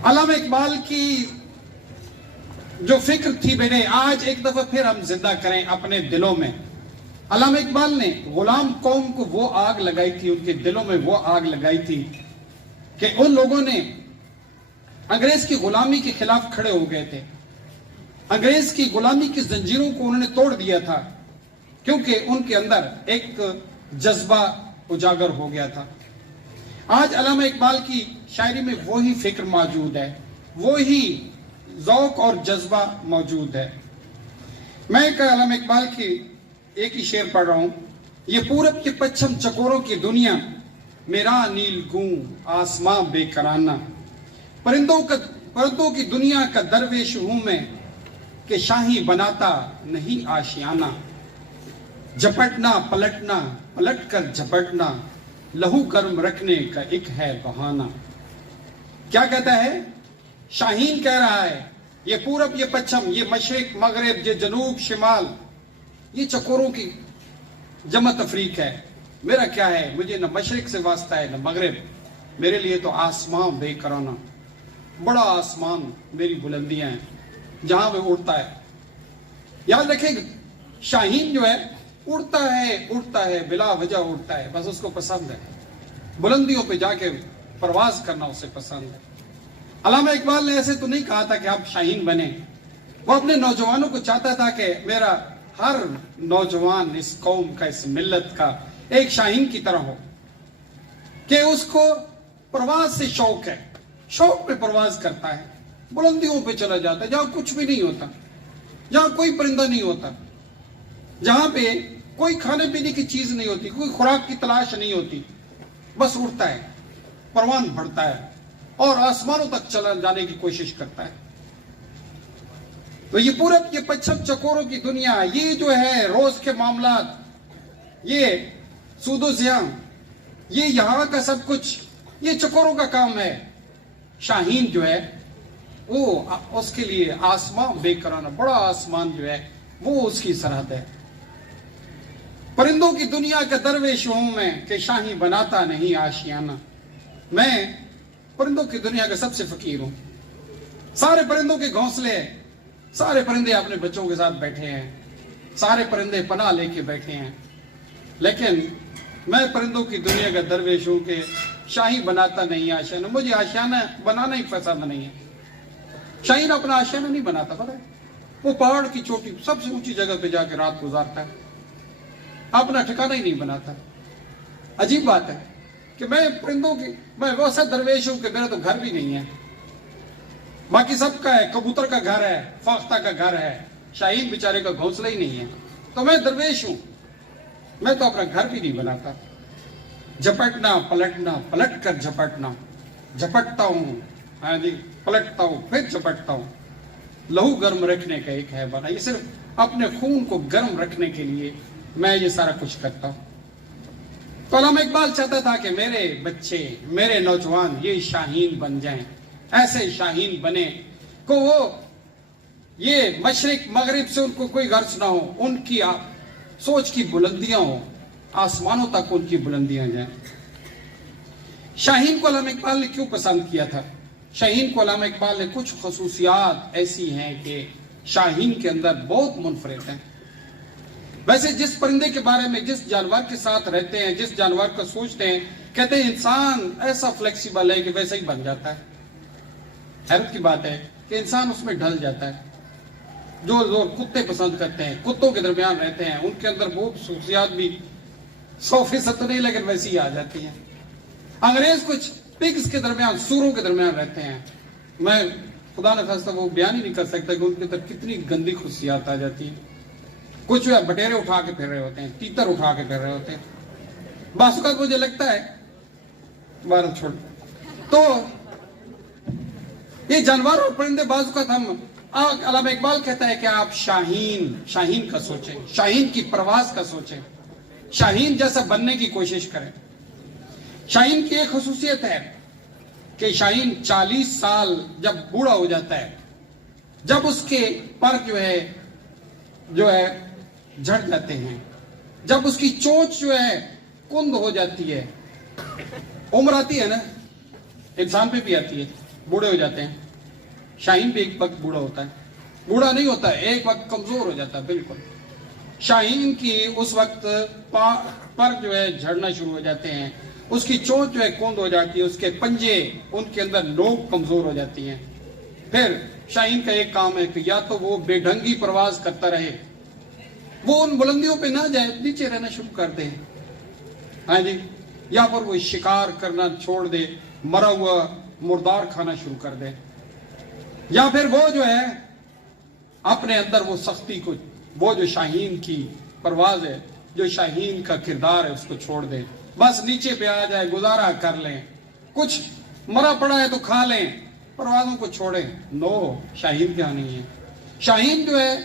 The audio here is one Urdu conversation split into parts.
علامہ اقبال کی جو فکر تھی بیٹے آج ایک دفعہ پھر ہم زندہ کریں اپنے دلوں میں. علامہ اقبال نے غلام قوم کو وہ آگ لگائی تھی، ان کے دلوں میں وہ آگ لگائی تھی کہ ان لوگوں نے انگریز کی غلامی کے خلاف کھڑے ہو گئے تھے. انگریز کی غلامی کی زنجیروں کو انہوں نے توڑ دیا تھا کیونکہ ان کے اندر ایک جذبہ اجاگر ہو گیا تھا. آج علامہ اقبال کی شاعری میں وہی فکر موجود ہے، وہی ذوق اور جذبہ موجود ہے. میں ایک علامہ اقبال کی ایک ہی شعر پڑھ رہا ہوں. یہ پورب کے پچھم چکوروں کی دنیا، میرا نیل گوں آسماں بے کرانہ. پرندوں کی دنیا کا درویش ہوں میں کہ شاہی بناتا نہیں آشیانہ. جھپٹنا پلٹنا پلٹ کر جھپٹنا، لہو گرم رکھنے کا ایک ہے بہانہ. کیا کہتا ہے؟ شاہین کہہ رہا ہے یہ پورب یہ پچھم، یہ مشرق مغرب، یہ جنوب شمال، یہ چکوروں کی جمع تفریق ہے. میرا کیا ہے؟ مجھے نہ مشرق سے واسطہ ہے نہ مغرب. میرے لیے تو آسمان بے کرانہ، بڑا آسمان میری بلندیاں ہیں جہاں میں اڑتا ہے. یاد رکھیں شاہین جو ہے اڑتا ہے بلا وجہ اڑتا ہے، بس اس کو پسند ہے بلندیوں پہ جا کے پرواز کرنا، اسے پسند ہے. علامہ اقبال نے ایسے تو نہیں کہا تھا کہ آپ شاہین بنیں. وہ اپنے نوجوانوں کو چاہتا تھا کہ میرا ہر نوجوان اس قوم کا، اس ملت کا ایک شاہین کی طرح ہو، کہ اس کو پرواز سے شوق ہے، شوق پہ پرواز کرتا ہے، بلندیوں پہ چلا جاتا ہے جہاں کچھ بھی نہیں ہوتا، جہاں کوئی پرندہ نہیں ہوتا، جہاں پہ کوئی کھانے پینے کی چیز نہیں ہوتی، کوئی خوراک کی تلاش نہیں ہوتی. بس اڑتا ہے، پروان بڑھتا ہے اور آسمانوں تک چلا جانے کی کوشش کرتا ہے. تو یہ پورب یہ پچھم چکوروں کی دنیا، یہ جو ہے روز کے معاملات، یہ سود و زیاں، یہ یہاں کا سب کچھ، یہ چکوروں کا کام ہے. شاہین جو ہے وہ اس کے لیے آسمان بے کرانہ، بڑا آسمان جو ہے وہ اس کی سرحد ہے. پرندوں کی دنیا کا درویش ہوں میں کہ شاہی بناتا نہیں آشیانہ. میں پرندوں کی دنیا کا سب سے فقیر ہوں. سارے پرندوں کے گھونسلے، سارے پرندے اپنے بچوں کے ساتھ بیٹھے ہیں، سارے پرندے پناہ لے کے بیٹھے ہیں، لیکن میں پرندوں کی دنیا کا درویش ہوں کہ شاہی بناتا نہیں آشیانہ. مجھے آشیانہ بنانا ہی پسند نہیں ہے. شاہین اپنا آشیانہ نہیں بناتا، پتہ ہے وہ پہاڑ کی چوٹی سب سے اونچی جگہ پہ جا کے رات گزارتا ہے، اپنا ٹھکانہ ہی نہیں بناتا. عجیب بات ہے کہ میں پرندوں کی، میں ویسا درویش ہوں کہ میرا تو گھر بھی نہیں ہے. باقی سب کا ہے، کبوتر کا گھر ہے، فاختہ کا گھر ہے، شاہین بیچارے کا گھونسلہ ہی نہیں ہے. تو میں درویش ہوں، میں تو اپنا گھر بھی نہیں بناتا. جھپٹنا پلٹنا پلٹ کر جھپٹنا، جھپٹتا ہوں ہاں جی، پلٹتا ہوں پھر جھپٹتا ہوں، لہو گرم رکھنے کا ایک ہے بنا. یہ صرف اپنے خون کو گرم رکھنے کے لیے میں یہ سارا کچھ کرتا ہوں. تو علامہ اقبال چاہتا تھا کہ میرے بچے، میرے نوجوان یہ شاہین بن جائیں، ایسے شاہین بنے کہ وہ یہ مشرق مغرب سے ان کو کوئی غرض نہ ہو، ان کی سوچ کی بلندیاں ہوں، آسمانوں تک ان کی بلندیاں جائیں. شاہین کو علامہ اقبال نے کیوں پسند کیا تھا؟ شاہین کو علامہ اقبال نے کچھ خصوصیات ایسی ہیں کہ شاہین کے اندر بہت منفرد ہیں. ویسے جس پرندے کے بارے میں، جس جانور کے ساتھ رہتے ہیں، جس جانور کا سوچتے ہیں، کہتے ہیں انسان ایسا فلیکسیبل ہے کہ ویسا ہی بن جاتا ہے. حیرت کی بات ہے کہ انسان اس میں ڈھل جاتا ہے. جو لوگ کتے پسند کرتے ہیں، کتوں کے درمیان رہتے ہیں، ان کے اندر بہت خصوصیات بھی 100% تو نہیں لیکن ویسی ہی آ جاتی ہیں. انگریز کچھ پگز کے درمیان، سوروں کے درمیان رہتے ہیں. میں خدا نہ خواستہ وہ بیان ہی نہیں کر سکتا کہ ان کے اندر کتنی گندی خصوصیات آ جاتی ہیں. کچھ جو ہے بٹیرے اٹھا کے پھر رہے ہوتے ہیں، تیتر اٹھا کے پھر رہے ہوتے ہیں. بعض اوقات مجھے لگتا ہے بھارت چھوڑ تو یہ جانور اور پرندے بعض اوقات ہم، علامہ اقبال کہتا ہے کہ آپ شاہین کا سوچیں، شاہین کی پرواز کا سوچیں، شاہین جیسا بننے کی کوشش کریں. شاہین کی ایک خصوصیت ہے کہ شاہین 40 سال جب بوڑھا ہو جاتا ہے، جب اس کے پر جو ہے جھڑ جاتے ہیں، جب اس کی چونچ جو ہے کند ہو جاتی ہے، عمر آتی ہے نا، انسان پہ بھی آتی ہے، بوڑھے ہو جاتے ہیں. شاہین بھی ایک وقت بوڑھا ہوتا ہے, بوڑھا نہیں ہوتا ہے, ایک وقت کمزور ہو جاتا ہے بالکل. شاہین کی اس وقت پر جو ہے جھڑنا شروع ہو جاتے ہیں, اس کی چونچ جو ہے کوند ہو جاتی ہے, اس کے پنجے, ان کے اندر نوک کمزور ہو جاتی ہیں. پھر شاہین کا ایک کام ہے کہ یا تو وہ بے ڈھنگی پرواز کرتا رہے, وہ ان بلندیوں پہ نہ جائے, نیچے رہنا شروع کر دے, ہاں جی, یا پھر وہ شکار کرنا چھوڑ دے, مرا ہوا مردار کھانا شروع کر دے, یا پھر وہ جو ہے اپنے اندر وہ سختی کو, وہ جو شاہین کی پرواز ہے, جو شاہین کا کردار ہے, اس کو چھوڑ دے, بس نیچے پہ آ جائے, گزارا کر لیں, کچھ مرا پڑا ہے تو کھا لیں, پروازوں کو چھوڑیں. نو, شاہین کیا نہیں ہے. شاہین جو ہے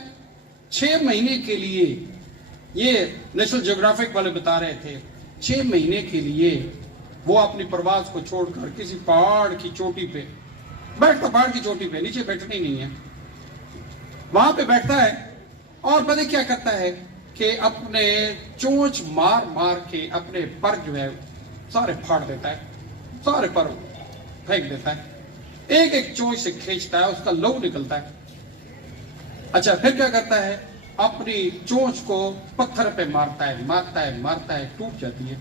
6 مہینے کے لیے, یہ نیشنل جیوگرافک والے بتا رہے تھے, 6 مہینے کے لیے وہ اپنی پرواز کو چھوڑ کر کسی پہاڑ کی چوٹی پہ بیٹھتا, پہاڑ کی چوٹی پہ, نیچے بیٹھنا ہی نہیں ہے, وہاں پہ بیٹھتا ہے اور پتہ کیا کرتا ہے کہ اپنے چونچ مار مار کے اپنے پر جو ہے سارے پھاڑ دیتا ہے, سارے پر پھینک دیتا ہے, ایک ایک چونچ سے کھینچتا ہے, اس کا لہو نکلتا ہے. اچھا, پھر کیا کرتا ہے, اپنی چونچ کو پتھر پہ مارتا ہے, مارتا ہے, مارتا ہے, ٹوٹ جاتی ہے.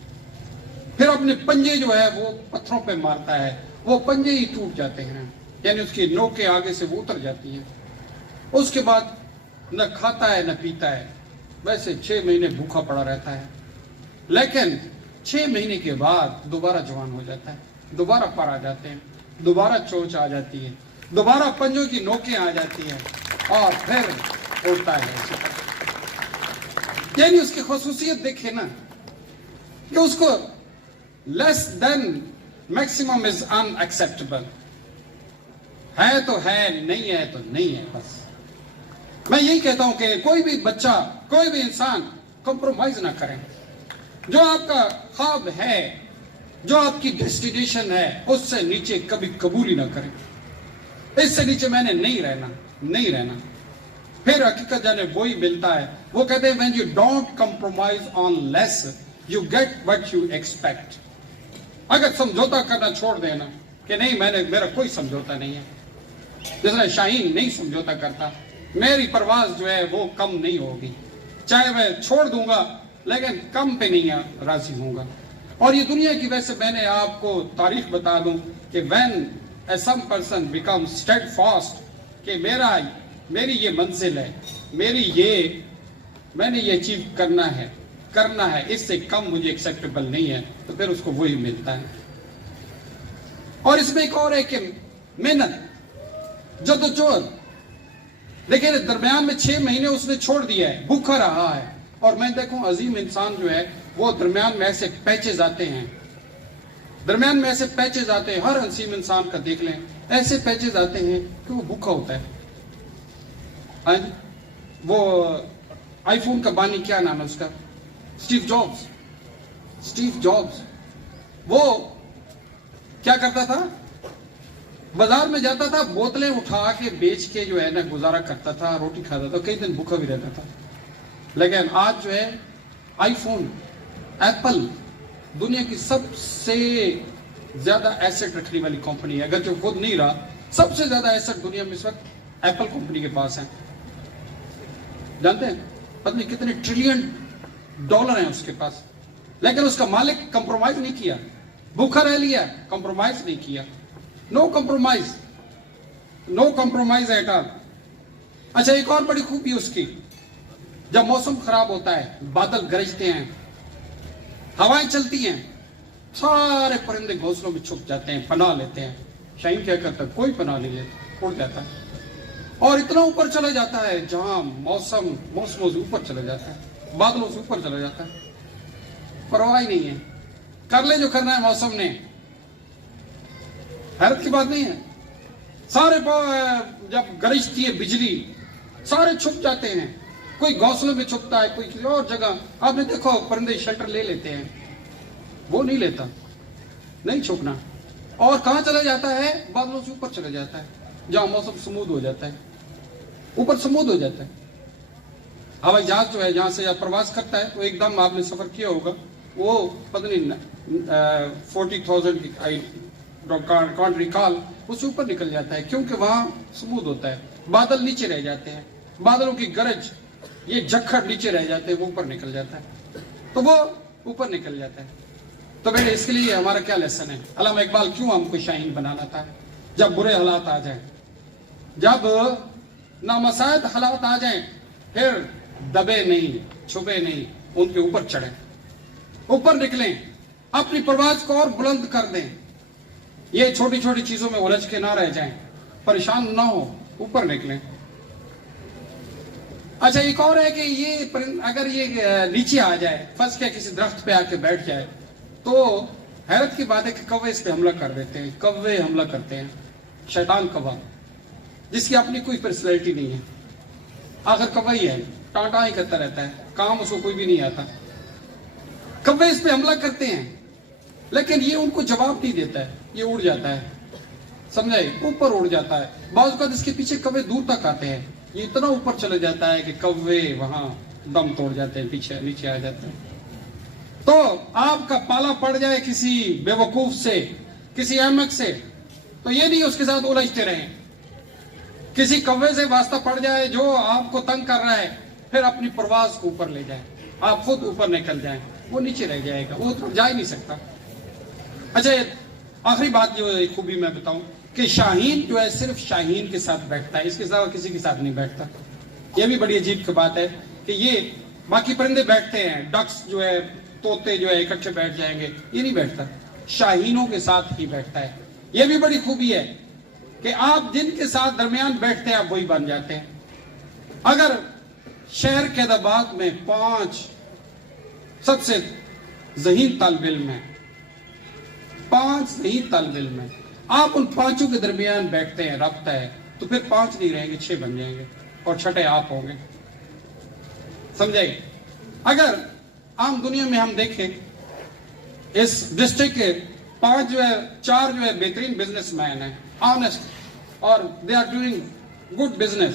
پھر اپنے پنجے جو ہے وہ پتھروں پہ مارتا ہے, وہ پنجے ہی ٹوٹ جاتے ہیں, یعنی اس کی نوکیں آگے سے وہ اتر جاتی ہیں. اس کے بعد نہ کھاتا ہے نہ پیتا ہے, ویسے 6 مہینے بھوکا پڑا رہتا ہے. لیکن 6 مہینے کے بعد دوبارہ جوان ہو جاتا ہے, دوبارہ پر آ جاتے ہیں, دوبارہ چونچ آ جاتی ہے, دوبارہ پنجوں کی نوکیں آ جاتی ہیں, اور پھر اڑتا ہے. یعنی اس کی خصوصیت دیکھیں نا کہ اس کو لیس دین میکسیمم از ان ایکسیپٹیبل ہے تو ہے, نہیں ہے تو نہیں ہے. بس میں یہی کہتا ہوں کہ کوئی بھی بچہ, کوئی بھی انسان کمپرومائز نہ کریں. جو آپ کا خواب ہے, جو آپ کی ڈیسٹینیشن ہے, اس سے نیچے کبھی قبول ہی نہ کریں. اس سے نیچے میں نے نہیں رہنا, نہیں رہنا. پھر حقیقت جانے وہی ملتا ہے. وہ کہتے ہیں when you don't compromise on less you get what you expect. اگر سمجھوتا کرنا چھوڑ دینا کہ نہیں میرا کوئی سمجھوتا نہیں ہے, جس طرح شاہین نہیں سمجھوتا کرتا, میری پرواز جو ہے وہ کم نہیں ہوگی, چاہے میں چھوڑ دوں گا لیکن کم پہ نہیں راضی ہوں گا. اور یہ دنیا کی, ویسے میں نے آپ کو تاریخ بتا دوں کہ when a some person becomes steadfast کہ میری یہ منزل ہے, میں نے یہ اچیو کرنا ہے, اس سے کم مجھے ایکسیپٹیبل نہیں ہے, تو پھر اس کو وہی ملتا ہے. اور اس میں ایک اور ہے کہ محنت, جدوجہد. دیکھیں درمیان میں 6 مہینے اس نے چھوڑ دیا ہے, بھوکا رہا ہے. اور میں دیکھوں عظیم انسان جو ہے وہ درمیان میں ایسے پیچز آتے ہیں, درمیان میں ایسے پیچز آتے ہیں, ہر عظیم انسان کا دیکھ لیں, ایسے پیچز آتے ہیں کہ وہ بھوکا ہوتا ہے. وہ آئی فون کا بانی کیا نام ہے اس کا, اسٹیو جابز. وہ کیا کرتا تھا, بازار میں جاتا تھا, بوتلیں اٹھا کے بیچ کے جو ہے نا گزارا کرتا تھا, روٹی کھاتا تھا, کئی دن بھوکا بھی رہتا تھا. لیکن آج جو ہے آئی فون, ایپل دنیا کی سب سے زیادہ ایسٹ رکھنے والی کمپنی ہے, اگر جو خود نہیں رہا, سب سے زیادہ ایسٹ دنیا میں اس وقت ایپل کمپنی کے پاس ہیں. جانتے ہیں پتہ نہیں کتنے ٹریلین ڈالر ہیں اس کے پاس, لیکن اس کا مالک کمپرومائز نہیں کیا, بھوکا رہ لیا, کمپرومائز نہیں کیا. نو کمپرومائز ایٹ آل. اچھا, ایک اور بڑی خوبی اس کی, جب موسم خراب ہوتا ہے, بادل گرجتے ہیں, ہوائیں چلتی ہیں, سارے پرندے گھونسلوں میں چھپ جاتے ہیں, پناہ لیتے ہیں. شاہین کیا کرتا ہے, کوئی پناہ نہیں لیتا, اڑ جاتا ہے اور اتنا اوپر چلا جاتا ہے جہاں موسموں سے اوپر چلا جاتا ہے, بادلوں سے اوپر چلا جاتا ہے, پرواہ ہی نہیں ہے, کر لے جو کرنا ہے موسم نے. حیرت کی بات نہیں ہے. سارے جب گرجتی ہے بجلی, سارے چھپ جاتے ہیں, کوئی گھونسلوں میں چھپتا ہے, کوئی کسی اور جگہ. آپ نے دیکھو پرندے شیلٹر لے لیتے ہیں, وہ نہیں لیتا, نہیں چھپنا. اور کہاں چلا جاتا ہے, بادلوں سے اوپر چلا جاتا ہے, جہاں موسم سمودھ ہو جاتا ہے, اوپر سمودھ ہو جاتا ہے. ہوائی جہاز جو ہے جہاں سے پرواز کرتا ہے, تو ایک دم آپ نے سفر کیا ہوگا, وہ پتہ نہیں 40,000 کانٹ ریکال اس سے اوپر نکل جاتا ہے, کیونکہ وہاں سمودھ ہوتا ہے. بادل نیچے رہ جاتے ہیں, بادلوں کی گرج, یہ جھکڑ نیچے رہ جاتے ہیں, وہ اوپر نکل جاتا ہے, تو وہ اوپر نکل جاتا ہے. تو بیٹے اس کے لیے ہمارا کیا لیسن ہے؟ علامہ اقبال کیوں ہم کو شاہین بنانا تھا؟ جب برے حالات آ جائیں, جب نامساعد حالات آ جائیں, پھر دبے نہیں, چھپے نہیں, ان کے اوپر چڑھیں, اوپر نکلیں, اپنی پرواز کو اور بلند کر دیں. یہ چھوٹی چھوٹی چیزوں میں الجھ کے نہ رہ جائیں, پریشان نہ ہو, اوپر نکلیں. اچھا ایک اور ہے کہ یہ اگر یہ نیچے آ جائے, پھنس کے کسی درخت پہ آ کے بیٹھ جائے, تو حیرت کی بات ہے کہ کوے اس پہ حملہ کر دیتے ہیں. کوے حملہ کرتے ہیں, شیطان کوا, جس کی اپنی کوئی پرسنالٹی نہیں ہے, آخر کوے ہی ہے, ٹانٹا ہی کرتا رہتا ہے, کام اس کو کوئی بھی نہیں آتا. کوے اس پہ حملہ کرتے ہیں, لیکن یہ ان کو جواب نہیں دیتا ہے, یہ اڑ جاتا ہے, سمجھائے, اوپر اڑ جاتا ہے. بعض اوقات اس کے پیچھے کوے دور تک آتے ہیں, یہ اتنا اوپر چلے جاتا ہے کہ کوے وہاں دم توڑ جاتے ہیں, پیچھے نیچے آ جاتے ہیں. تو آپ کا پالا پڑ جائے کسی بے وقوف سے, کسی احمق سے, تو یہ نہیں اس کے ساتھ الجھتے رہیں. کسی کوے سے واسطہ پڑ جائے جو آپ کو تنگ کر رہا ہے, پھر اپنی پرواز کو اوپر لے جائیں, آپ خود اوپر نکل جائیں, وہ نیچے رہ جائے گا, وہ جا ہی نہیں سکتا. اچھا آخری بات جو خوبی میں بتاؤں کہ شاہین جو ہے صرف شاہین کے ساتھ بیٹھتا ہے, اس کے علاوہ کسی کے ساتھ نہیں بیٹھتا. یہ بھی بڑی عجیب کی بات ہے کہ یہ باقی پرندے بیٹھتے ہیں, ڈکس جو ہے, طوطے جو ہے اکٹھے بیٹھ جائیں گے, یہ نہیں بیٹھتا, شاہینوں کے ساتھ ہی بیٹھتا ہے. یہ بھی بڑی خوبی ہے کہ آپ جن کے ساتھ درمیان بیٹھتے ہیں آپ وہی بن جاتے ہیں. اگر شہر قیدآباد میں 5 سب سے ذہین طالب علم ہیں, 5 ذہین طالب علم ہیں, آپ ان 5 کے درمیان بیٹھتے ہیں, رابطہ ہے, تو پھر 5 نہیں رہیں گے, 6 بن جائیں گے, اور 6 آپ ہوں گے. سمجھائے. اگر عام دنیا میں ہم دیکھیں, اس ڈسٹرکٹ کے 5 جو ہے, 4 جو ہے بہترین بزنس مین ہیں, آنےسٹ, اور they are doing good business.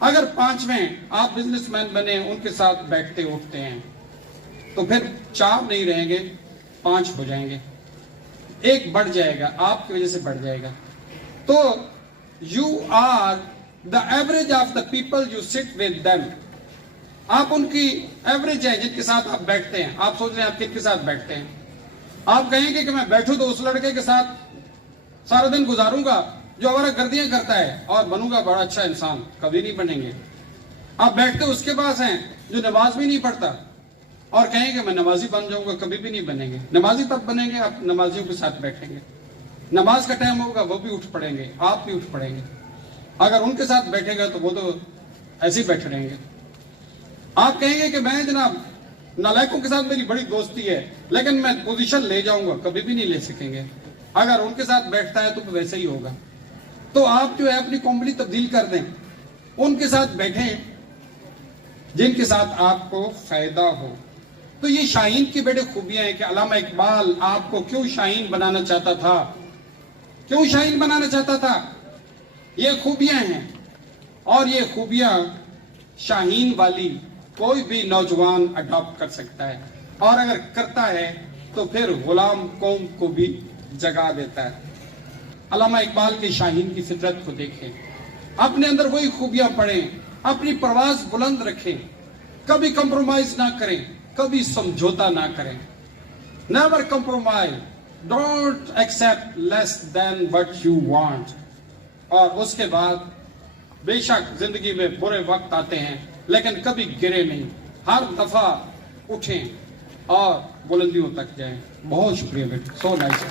اگر 5ویں آپ بزنس مین بنے, ان کے ساتھ بیٹھتے اٹھتے ہیں, تو پھر 4 نہیں رہیں گے, 5 ہو جائیں گے, 1 بڑھ جائے گا, آپ کی وجہ سے بڑھ جائے گا. تو you are the average of the people you sit with them. آپ ان کی ایوریج ہے جن کے ساتھ آپ بیٹھتے ہیں. آپ سوچ رہے ہیں آپ کن کے ساتھ بیٹھتے ہیں. آپ کہیں گے کہ میں بیٹھوں تو اس لڑکے کے ساتھ سارا دن گزاروں گا جو ہمارا گردیاں کرتا ہے, اور بنوں گا بڑا اچھا انسان. کبھی نہیں بنیں گے. آپ بیٹھتے اس کے پاس ہیں جو نماز بھی نہیں پڑھتا, اور کہیں گے میں نمازی بن جاؤں گا, کبھی بھی نہیں بنیں گے. نمازی تب بنیں گے آپ نمازیوں کے ساتھ بیٹھیں گے. نماز کا ٹائم ہوگا وہ بھی اٹھ پڑیں گے, آپ بھی اٹھ پڑیں گے. اگر ان کے ساتھ بیٹھے گا تو وہ تو ایسے ہی بیٹھے رہیں گے. آپ کہیں گے کہ میں جناب نالائکوں کے ساتھ میری بڑی دوستی ہے, لیکن میں پوزیشن لے جاؤں گا, کبھی بھی نہیں لے سکیں گے. اگر ان کے ساتھ بیٹھتا ہے تو ویسے ہی ہوگا. تو آپ جو ہے اپنی کمپنی تبدیل کر دیں, ان کے ساتھ بیٹھیں جن کے ساتھ آپ کو فائدہ ہو. تو یہ شاہین کی بڑی خوبیاں ہیں کہ علامہ اقبال آپ کو کیوں شاہین بنانا چاہتا تھا, کیوں شاہین بنانا چاہتا تھا. یہ خوبیاں ہیں, اور یہ خوبیاں شاہین والی کوئی بھی نوجوان اڈاپٹ کر سکتا ہے, اور اگر کرتا ہے تو پھر غلام قوم کو بھی جگا دیتا ہے. علامہ اقبال کے شاہین کی فطرت کو دیکھیں, اپنے اندر وہی خوبیاں پڑھیں, اپنی پرواز بلند رکھیں, کبھی کمپرومائز نہ کریں, کبھی سمجھوتا نہ کریں. Never compromise, don't accept less than what you want. اور اس کے بعد بے شک زندگی میں برے وقت آتے ہیں, لیکن کبھی گرے نہیں, ہر دفعہ اٹھیں اور بلندیوں تک جائیں. بہت شکریہ بیٹے, سو نائس.